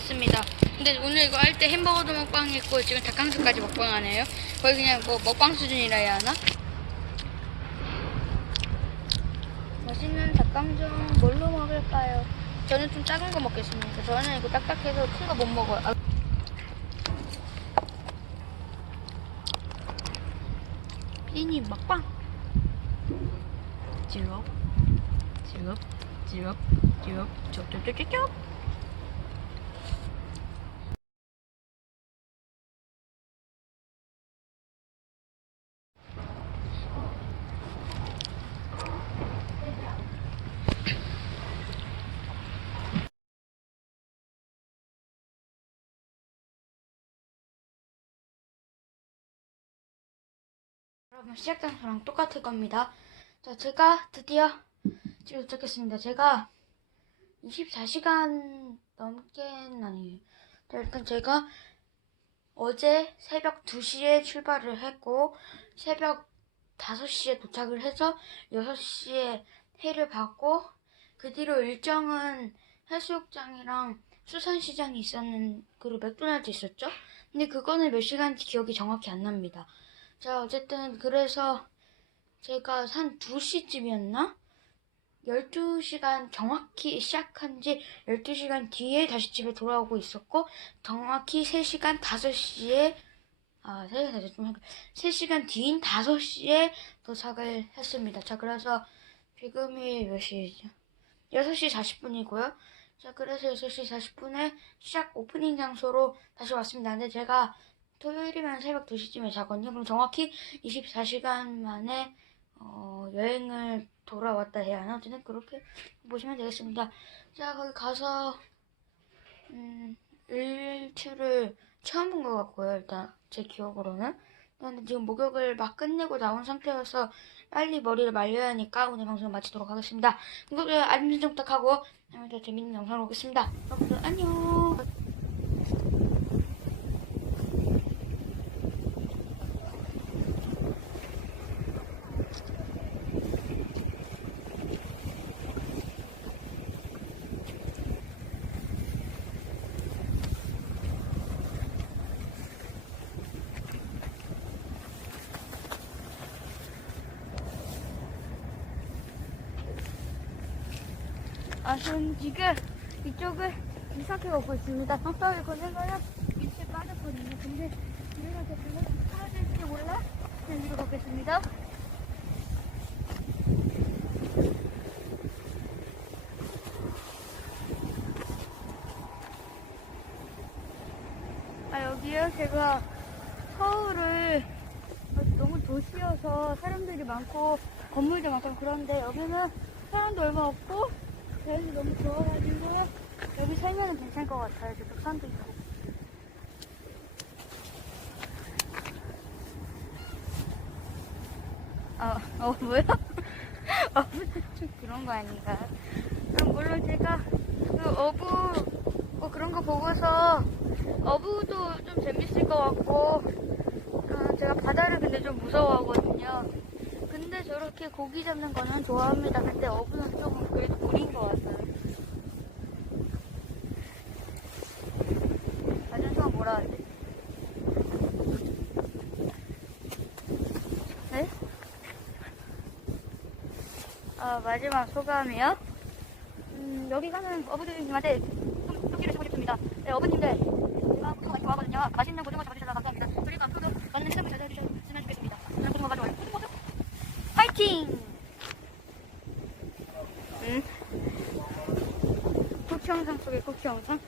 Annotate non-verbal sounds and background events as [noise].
했습니다. 근데 오늘 이거 할 때 햄버거도 먹방했고 지금 닭강수까지 먹방하네요. 거의 그냥 뭐 먹방 수준이라 해야 하나? 맛있는 닭강정 뭘로 먹을까요? 저는 좀 작은 거 먹겠습니다. 저는 이거 딱딱해서 큰 거 못 먹어요. 아. 피디님 먹방. 쭉, 쭉, 쭉, 쭉, 쭉쭉쭉쭉. 여러분 시작 장소랑 똑같을 겁니다. 자, 제가 드디어 집에 도착했습니다. 제가 24시간 넘게는 아니에요. 자, 일단 제가 어제 새벽 2시에 출발을 했고 새벽 5시에 도착을 해서 6시에 해를 받고 그 뒤로 일정은 해수욕장이랑 수산시장이 있었는 그리고 맥도날드 있었죠? 근데 그거는 몇 시간인지 기억이 정확히 안 납니다. 자, 어쨌든 그래서 제가 한 2시쯤이었나? 12시간 정확히 시작한 지 12시간 뒤에 다시 집에 돌아오고 있었고 정확히 3시간 5시에 아, 3시간 5시 좀 헷갈려. 3시간 뒤인 5시에 도착을 했습니다. 자, 그래서 지금이 몇 시죠? 6시 40분이고요. 자, 그래서 6시 40분에 시작 오프닝 장소로 다시 왔습니다. 근데 제가 토요일이면 새벽 2시쯤에 자거든요. 그럼 정확히 24시간 만에 어, 여행을 돌아왔다 해야 하나? 어쨌든 그렇게 보시면 되겠습니다. 자, 거기 가서 음, 일출을 처음 본 것 같고요. 일단 제 기억으로는. 근데 지금 목욕을 막 끝내고 나온 상태여서 빨리 머리를 말려야 하니까 오늘 방송 마치도록 하겠습니다. 구독, 알림 설정 부탁하고 다음에 더 재밌는 영상으로 오겠습니다. 여러분들 안녕! 아, 저는 지금 이쪽을 이상하게 걷고 있습니다. 상당히 걸리면 밑에 빠졌거든요. 근데 우리가 대표는 떨어질지 몰라 그냥 위로 걷겠습니다. 아, 여기요? 제가 서울을 너무 도시여서 사람들이 많고 건물도 많고 그런데 여기는 사람도 얼마 없고 자연이 너무 좋아가지고 여기 살면은 괜찮을 것 같아요. 저쪽 산도 있고. 어, 어 뭐야? [laughs] 어, 좀 그런 거 아닌가? 그럼 물론 제가 그 어부 뭐 그런 거 보고서 어부도 좀 재밌을 것 같고 아, 제가 바다를 근데 좀 무서워하거든요. 근데 저렇게 고기 잡는 거는 좋아합니다. 근데 어부는 조금 그래도 무리인 것 같아요. 완전 뭐라 하지? 네? 아, 마지막 소감이요? 음, 여기 가는 어부들님한테 좀 소개를 주고 싶습니다. 네, 어부님들. 제가 고등어 많이 좋아하거든요. 맛있는 고등어 잡아주셔서 감사합니다. 그리고 앞으로도 많은 시청을 잘 해주셨으면 좋겠습니다. 저는 고등어가 좋아요. 파이팅! 응? 쿠키 영상 속의 쿠키 영상?